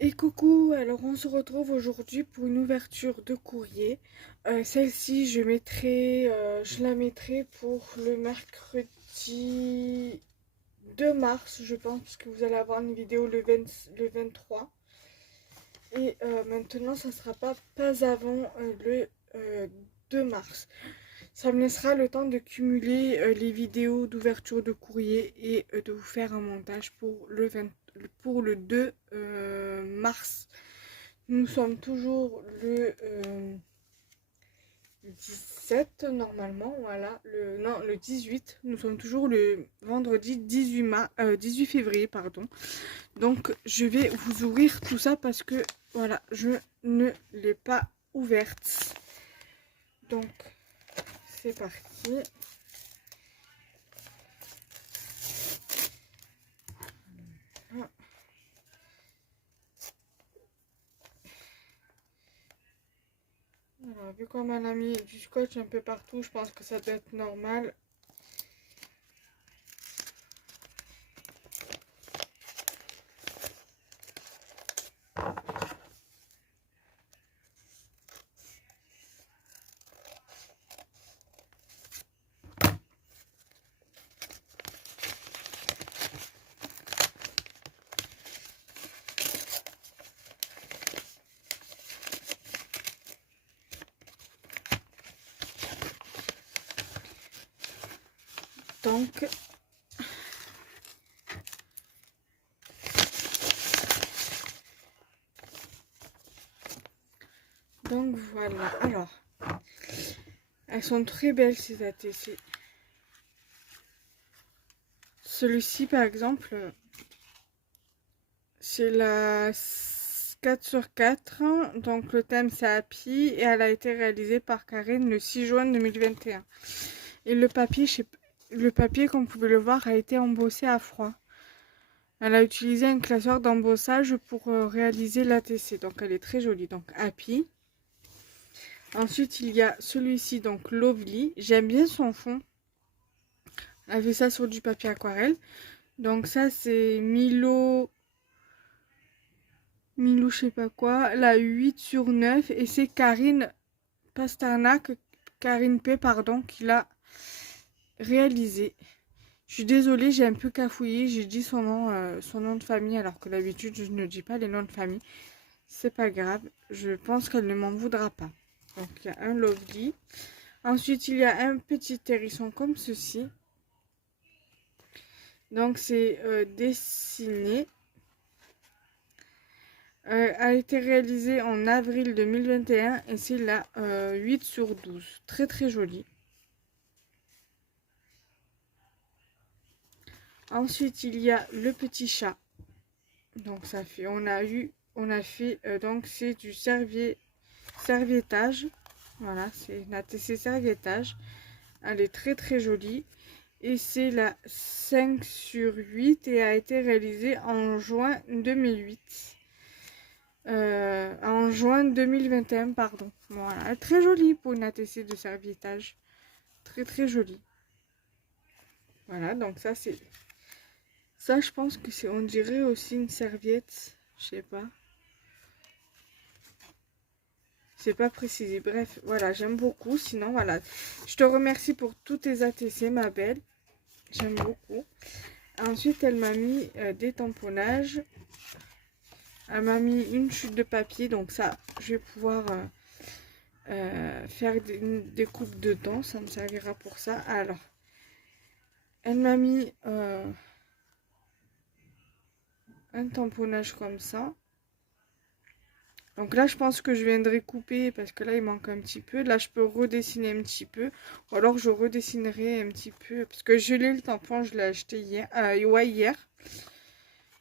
Et coucou, alors on se retrouve aujourd'hui pour une ouverture de courrier. Celle-ci, je la mettrai pour le mercredi 2 mars, je pense, parce que vous allez avoir une vidéo le 23. Et maintenant, ça ne sera pas avant le 2 mars. Ça me laissera le temps de cumuler les vidéos d'ouverture de courrier et de vous faire un montage pour le 2 mars. Nous sommes toujours le 17 normalement, voilà, non, le 18. Nous sommes toujours le vendredi 18 février, pardon. Donc je vais vous ouvrir tout ça parce que voilà, je ne l'ai pas ouverte. Donc c'est parti. Alors, vu qu'on a mis du scotch un peu partout, je pense que ça doit être normal. Donc voilà. Alors, elles sont très belles ces ATC. Celui-ci par exemple, c'est la 4 sur 4. Donc le thème c'est Happy et elle a été réalisée par Karine le 6 juin 2021. Et le papier, comme vous pouvez le voir, a été embossé à froid. Elle a utilisé un classeur d'embossage pour réaliser l'ATC. Donc elle est très jolie. Donc Happy. Ensuite il y a celui-ci, donc Lovely. J'aime bien son fond. Elle a fait ça sur du papier aquarelle. Donc ça c'est Milo je sais pas quoi. La 8 sur 9. Et c'est Karine P pardon, qui l'a réalisé. Je suis désolée, j'ai un peu cafouillé, j'ai dit son nom de famille alors que d'habitude je ne dis pas les noms de famille. C'est pas grave, je pense qu'elle ne m'en voudra pas. Donc il y a un Lovely. Ensuite il y a un petit hérisson comme ceci. Donc c'est dessiné. A été réalisé en avril 2021 et c'est la 8 sur 12. Très très joli. Ensuite il y a le petit chat. Donc ça fait, on a fait, donc c'est du serviettage. Voilà, c'est une ATC serviettage. Elle est très très jolie. Et c'est la 5 sur 8 et a été réalisée en juin 2008. En juin 2021, pardon. Voilà, elle est très jolie pour une ATC de serviettage. Très très jolie. Voilà, donc ça c'est... Ça je pense que c'est, on dirait aussi une serviette. Je sais pas. C'est pas précisé. Bref, voilà, j'aime beaucoup. Sinon, voilà. Je te remercie pour tous tes ATC, ma belle. J'aime beaucoup. Ensuite, elle m'a mis des tamponnages. Elle m'a mis une chute de papier. Donc ça, je vais pouvoir faire des coupes dedans. Ça me servira pour ça. Alors, elle m'a mis un tamponnage comme ça. Donc là, je pense que je viendrai couper parce que là, il manque un petit peu. Là, je peux redessiner un petit peu. Ou alors, je redessinerai un petit peu. Parce que je l'ai le tampon, je l'ai acheté hier. Ouais, hier.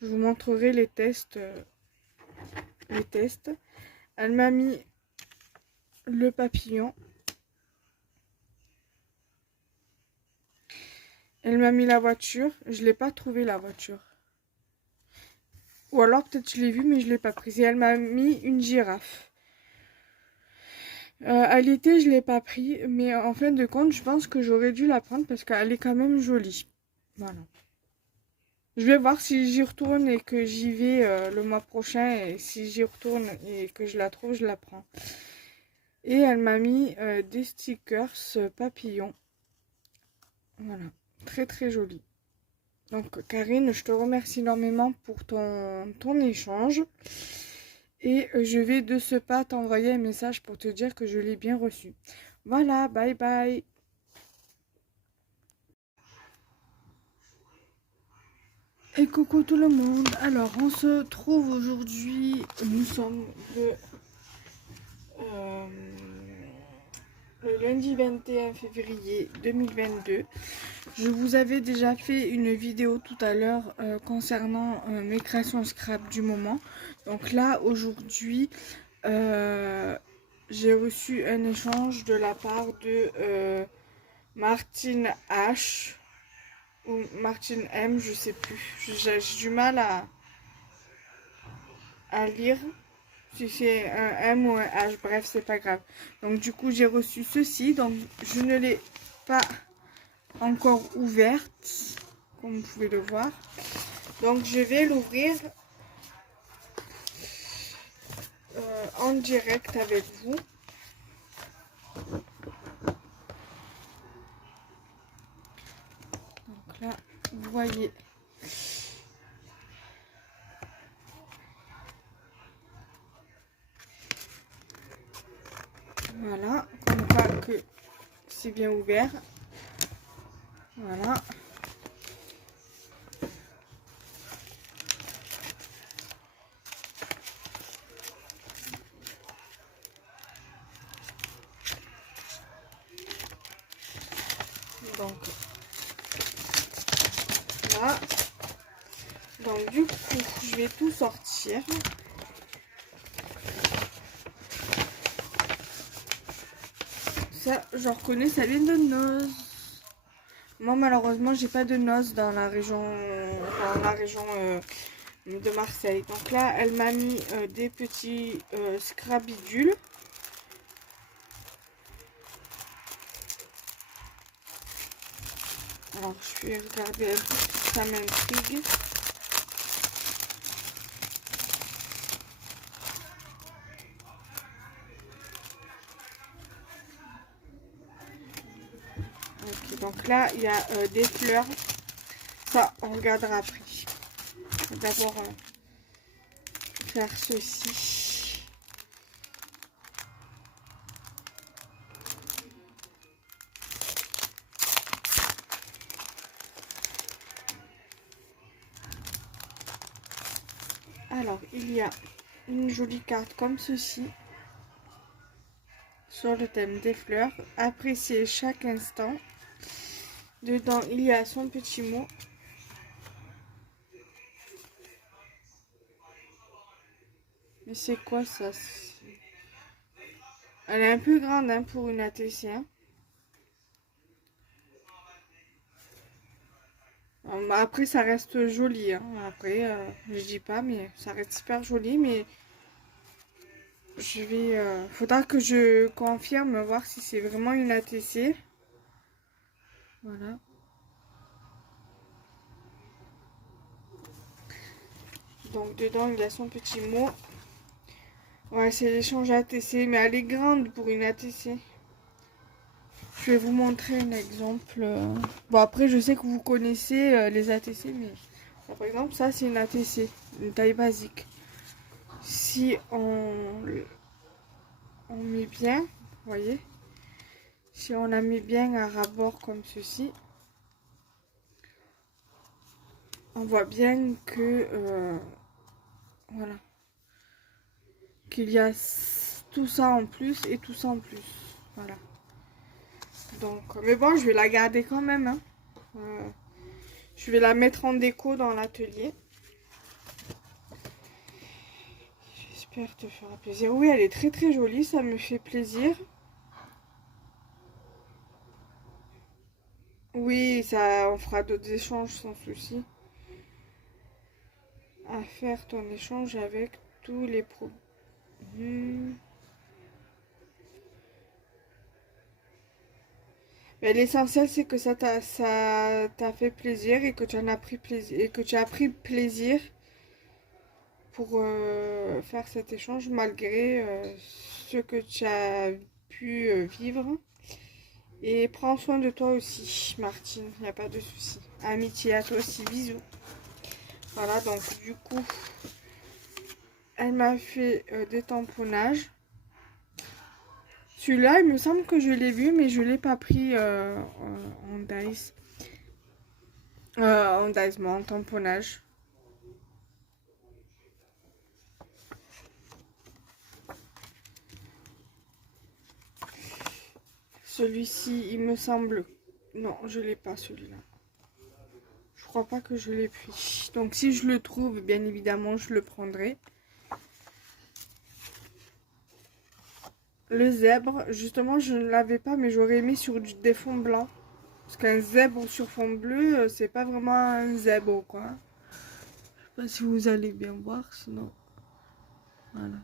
Je vous montrerai les tests. Elle m'a mis le papillon. Elle m'a mis la voiture. Je ne l'ai pas trouvé, la voiture. Ou alors, peut-être je l'ai vue, mais je ne l'ai pas prise. Et elle m'a mis une girafe. À l'été, je ne l'ai pas pris, mais en fin de compte, je pense que j'aurais dû la prendre parce qu'elle est quand même jolie. Voilà. Je vais voir si j'y retourne et que j'y vais le mois prochain. Et si j'y retourne et que je la trouve, je la prends. Et elle m'a mis des stickers papillons. Voilà, très très joli. Donc Karine, je te remercie énormément pour ton échange. Et je vais de ce pas t'envoyer un message pour te dire que je l'ai bien reçu. Voilà, bye bye. Et coucou tout le monde. Alors on se trouve aujourd'hui, nous sommes euh, le lundi 21 février 2022. Je vous avais déjà fait une vidéo tout à l'heure concernant mes créations scrap du moment. Donc là, aujourd'hui, j'ai reçu un échange de la part de Martine H ou Martine M, je sais plus. J'ai du mal à lire si c'est un M ou un H, bref, c'est pas grave. Donc du coup, j'ai reçu ceci, donc je ne l'ai pas encore ouverte, comme vous pouvez le voir. Donc je vais l'ouvrir en direct avec vous. Donc là, vous voyez. Voilà, comme quoi que c'est bien ouvert. Voilà. Donc là. Donc du coup, je vais tout sortir. Ça, je reconnais, ça vient de Noz. Moi, malheureusement, j'ai pas de Noz dans la région, de Marseille. Donc là, elle m'a mis des petits scrabidules. Alors, je vais regarder un peu si ça m'intrigue. Ok, donc là, il y a des fleurs. Ça, on regardera après. Je vais d'abord faire ceci. Alors, il y a une jolie carte comme ceci. Sur le thème des fleurs. Apprécier chaque instant. Dedans, il y a son petit mot. Mais c'est quoi ça? Elle est un peu grande hein, pour une ATC. Hein. Après, ça reste joli. Hein. Après, je dis pas, mais ça reste super joli. Mais je vais... faudra que je confirme, voir si c'est vraiment une ATC. Voilà. Donc, dedans, il y a son petit mot. Ouais, c'est l'échange ATC, mais elle est grande pour une ATC. Je vais vous montrer un exemple. Bon, après, je sais que vous connaissez les ATC, mais par exemple, ça, c'est une ATC, une taille basique. Si on met bien, vous voyez, si on la met bien à rabord comme ceci, on voit bien que, voilà, qu'il y a tout ça en plus et tout ça en plus. Voilà. Donc, mais bon, je vais la garder quand même. Hein. Je vais la mettre en déco dans l'atelier. J'espère te faire plaisir. Oui, elle est très très jolie, ça me fait plaisir. Oui, ça, on fera d'autres échanges sans souci. À faire ton échange avec tous les produits. Mais l'essentiel, c'est que ça t'a fait plaisir et que tu en as pris plaisir et que tu as pris plaisir pour faire cet échange malgré ce que tu as pu vivre. Et prends soin de toi aussi, Martine, il n'y a pas de souci. Amitié à toi aussi, bisous. Voilà, donc du coup, elle m'a fait des tamponnages. Celui-là, il me semble que je l'ai vu, mais je ne l'ai pas pris en dice. En dice, moi, en tamponnage. Celui-ci, il me semble... Non, je l'ai pas, celui-là. Je crois pas que je l'ai pris. Donc, si je le trouve, bien évidemment, je le prendrai. Le zèbre, justement, je ne l'avais pas, mais j'aurais mis sur des fonds blancs. Parce qu'un zèbre sur fond bleu, c'est pas vraiment un zèbre, quoi. Je sais pas si vous allez bien voir, sinon... Voilà.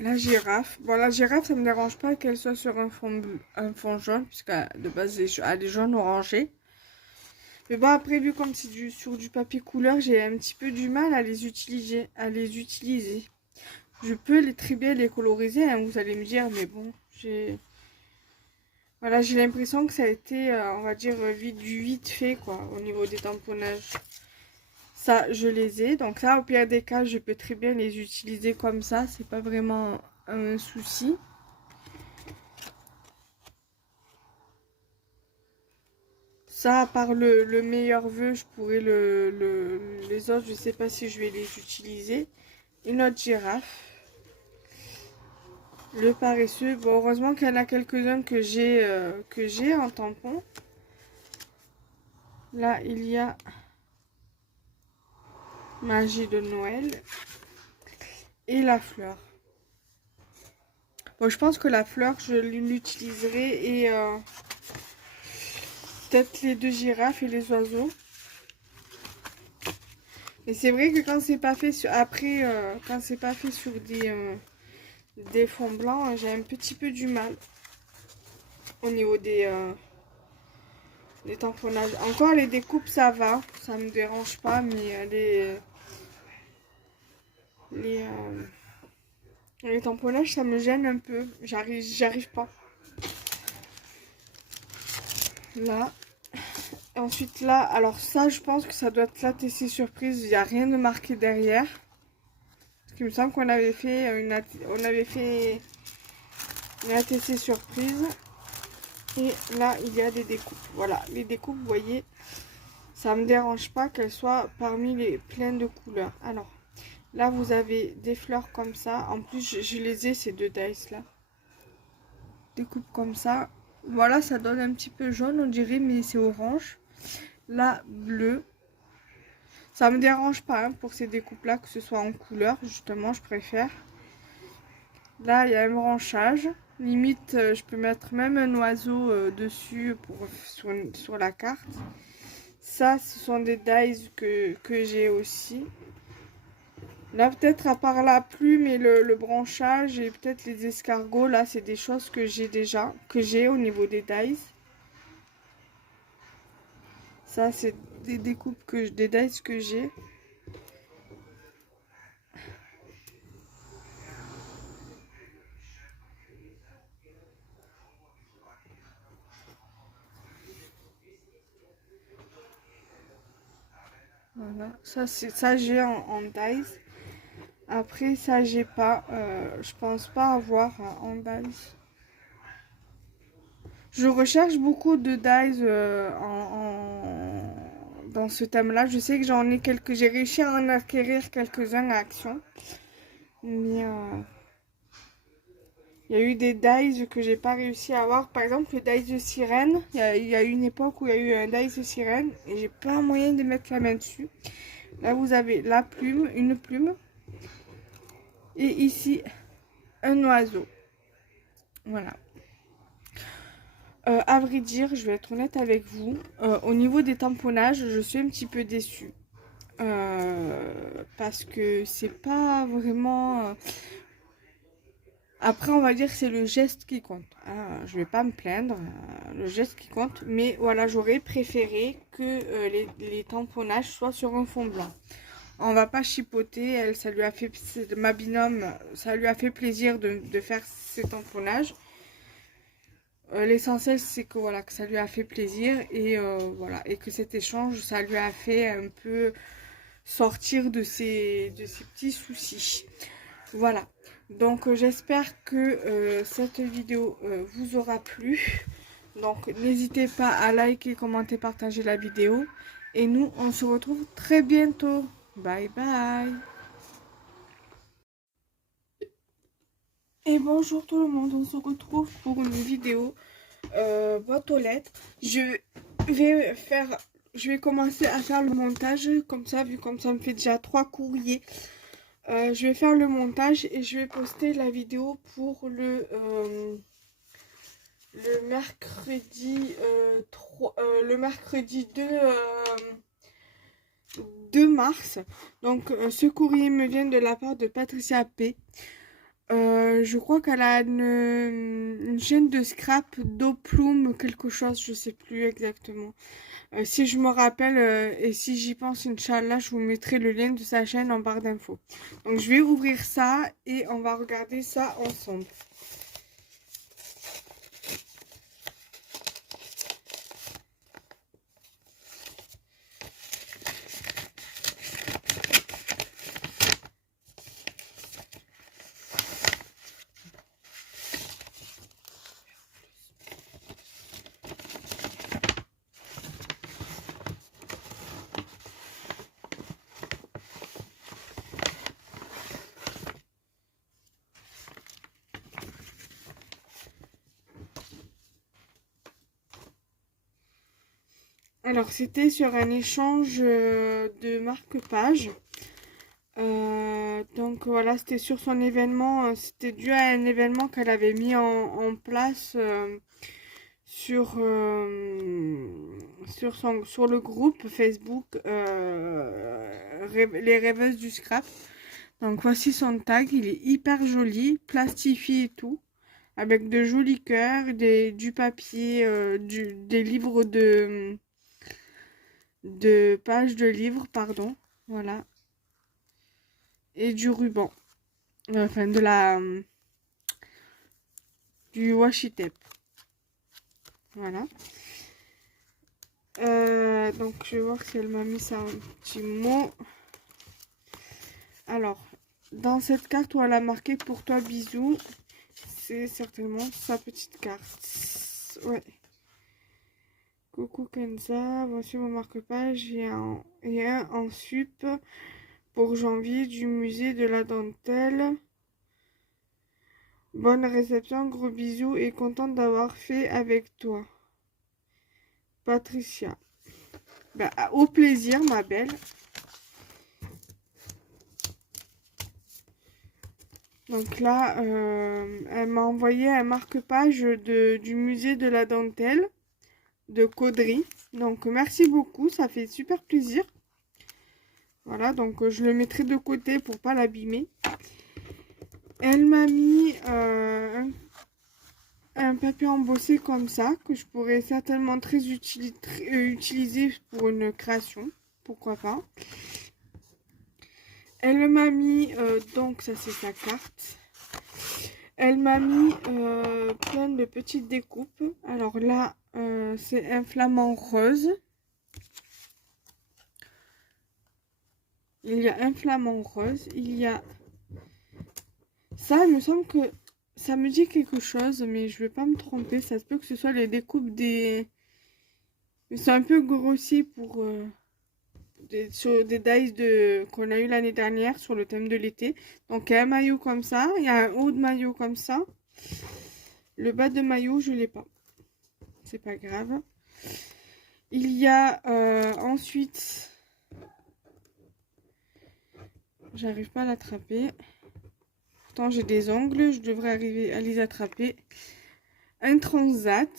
La girafe. Bon, la girafe, ça me dérange pas qu'elle soit sur un fond jaune, puisque de base, elle est jaune orangée. Mais bon, après, vu comme c'est sur du papier couleur, j'ai un petit peu du mal à les utiliser. Je peux très bien les coloriser, hein, vous allez me dire, mais bon, voilà, j'ai l'impression que ça a été, on va dire, du vite fait, quoi, au niveau des tamponnages. Ça, je les ai. Donc ça, au pire des cas, je peux très bien les utiliser comme ça. C'est pas vraiment un souci. Ça, à part le meilleur vœu, je pourrais les autres, je sais pas si je vais les utiliser. Une autre girafe. Le paresseux. Bon, heureusement qu'il y en a quelques-uns que j'ai en tampon. Là, il y a Magie de Noël et la fleur. Bon, je pense que la fleur, je l'utiliserai et peut-être les deux girafes et les oiseaux. Et c'est vrai que quand c'est pas fait sur quand c'est pas fait sur des fonds blancs, j'ai un petit peu du mal au niveau des tamponnages. Encore les découpes, ça va, ça me dérange pas, mais les, euh, les tamponnages, ça me gêne un peu. J'arrive pas. Là. Et ensuite là, alors ça, je pense que ça doit être la TC surprise. Il n'y a rien de marqué derrière. Parce qu'il me semble qu'on avait fait une ATC surprise. Et là, il y a des découpes. Voilà, les découpes, vous voyez, ça me dérange pas qu'elles soient parmi les pleines de couleurs. Alors, là, vous avez des fleurs comme ça. En plus, je les ai, ces deux dice là. Découpe comme ça. Voilà, ça donne un petit peu jaune, on dirait, mais c'est orange. Là, bleu. Ça me dérange pas hein, pour ces découpes là, que ce soit en couleur, justement, je préfère. Là, il y a un branchage. Limite, je peux mettre même un oiseau dessus sur la carte. Ça, ce sont des dies que j'ai aussi. Là, peut-être à part la plume et le branchage et peut-être les escargots, là, c'est des choses que j'ai déjà, que j'ai au niveau des dies. Ça, c'est des découpes des dies que j'ai. Voilà, ça j'ai en dies. Après, ça j'ai pas. Je pense pas avoir en dies. Je recherche beaucoup de dies dans ce thème-là. Je sais que j'en ai quelques. J'ai réussi à en acquérir quelques-uns à Action. Mais il y a eu des dies que j'ai pas réussi à avoir. Par exemple, le dies de sirène. Il y a eu une époque où il y a eu un dies de sirène. Et j'ai pas moyen de mettre la main dessus. Là, vous avez la plume, une plume. Et ici, un oiseau. Voilà. À vrai dire, je vais être honnête avec vous. Au niveau des tamponnages, je suis un petit peu déçue. Parce que c'est pas vraiment... Après, on va dire que c'est le geste qui compte. Ah, je vais pas me plaindre, le geste qui compte. Mais voilà, j'aurais préféré que les tamponnages soient sur un fond blanc. On va pas chipoter. Elle, ça lui a fait, ma binôme, ça lui a fait plaisir de faire ces tamponnages. L'essentiel, c'est que voilà, que ça lui a fait plaisir et voilà, et que cet échange, ça lui a fait un peu sortir de ses petits soucis. Voilà. Donc j'espère que cette vidéo vous aura plu. Donc n'hésitez pas à liker, commenter, partager la vidéo. Et nous, on se retrouve très bientôt. Bye bye. Et bonjour tout le monde, on se retrouve pour une vidéo boîte aux lettres. Vais faire, je vais commencer à faire le montage comme ça, vu comme ça me fait déjà 3 courriers. Je vais faire le montage et je vais poster la vidéo pour le mercredi le mercredi 2 mars. Donc ce courrier me vient de la part de Patricia P. Je crois qu'elle a une chaîne de scrap d'eau plume quelque chose, je sais plus exactement. Si je me rappelle et si j'y pense, Inch'Allah, je vous mettrai le lien de sa chaîne en barre d'infos. Donc je vais ouvrir ça et on va regarder ça ensemble. Alors c'était sur un échange de marque-page. Donc voilà, c'était sur son événement, c'était dû à un événement qu'elle avait mis en place sur le groupe Facebook les rêveuses du scrap. Donc voici son tag, il est hyper joli, plastifié et tout, avec de jolis cœurs, du papier, des livres de pages de livres, pardon, voilà, et du ruban, enfin du washi tape, voilà. Donc je vais voir si elle m'a mis ça un petit mot. Alors, dans cette carte où elle a marqué pour toi bisous, c'est certainement sa petite carte. Ouais. Coucou Kenza, voici mon marque-page et un en sup pour janvier du musée de la dentelle. Bonne réception, gros bisous et contente d'avoir fait avec toi. Patricia. Bah, au plaisir ma belle. Donc là, elle m'a envoyé un marque-page du musée de la dentelle de Caudry. Donc merci beaucoup, ça fait super plaisir. Voilà, donc je le mettrai de côté pour pas l'abîmer. Elle m'a mis un papier embossé comme ça, que je pourrais certainement utiliser pour une création, pourquoi pas. Elle m'a mis, donc ça c'est sa carte. Elle m'a mis plein de petites découpes. Alors là, c'est un flamant rose. Il y a un flamant rose. Il y a... Ça, il me semble que ça me dit quelque chose, mais je vais pas me tromper. Ça se peut que ce soit les découpes des... Ils sont un peu grossiers pour... sur des dies qu'on a eu l'année dernière sur le thème de l'été. Donc il y a un maillot comme ça, il y a un haut de maillot comme ça. Le bas de maillot, je l'ai pas. C'est pas grave. Il y a ensuite... J'arrive pas à l'attraper. Pourtant j'ai des ongles, je devrais arriver à les attraper. Un transat.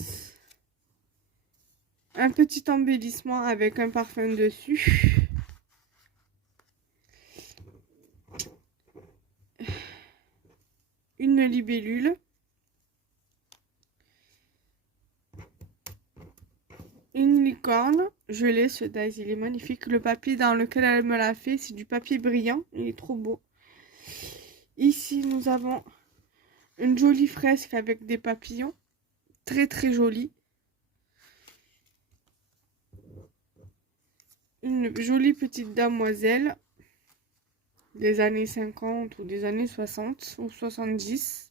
Un petit embellissement avec un parfum dessus. Une libellule. Une licorne, je l'ai ce dies, il est magnifique. Le papier dans lequel elle me l'a fait, c'est du papier brillant, il est trop beau. Ici, nous avons une jolie fresque avec des papillons, très très jolie. Une jolie petite damoiselle des années 50 ou des années 60 ou 70.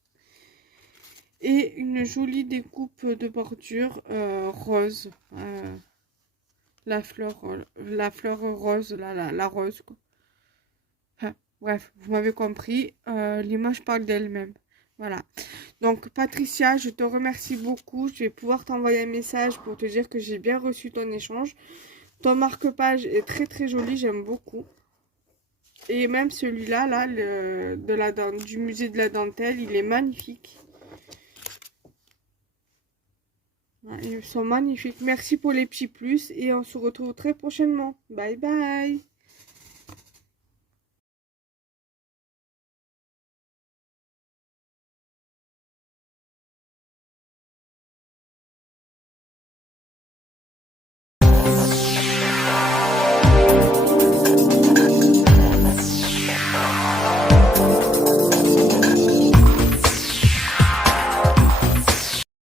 Et une jolie découpe de bordure rose. La fleur rose, la rose, quoi. Enfin, bref, vous m'avez compris. L'image parle d'elle-même. Voilà. Donc, Patricia, je te remercie beaucoup. Je vais pouvoir t'envoyer un message pour te dire que j'ai bien reçu ton échange. Ton marque-page est très très joli, j'aime beaucoup. Et même celui-là, là, du musée de la dentelle, il est magnifique. Ils sont magnifiques. Merci pour les petits plus et on se retrouve très prochainement. Bye bye.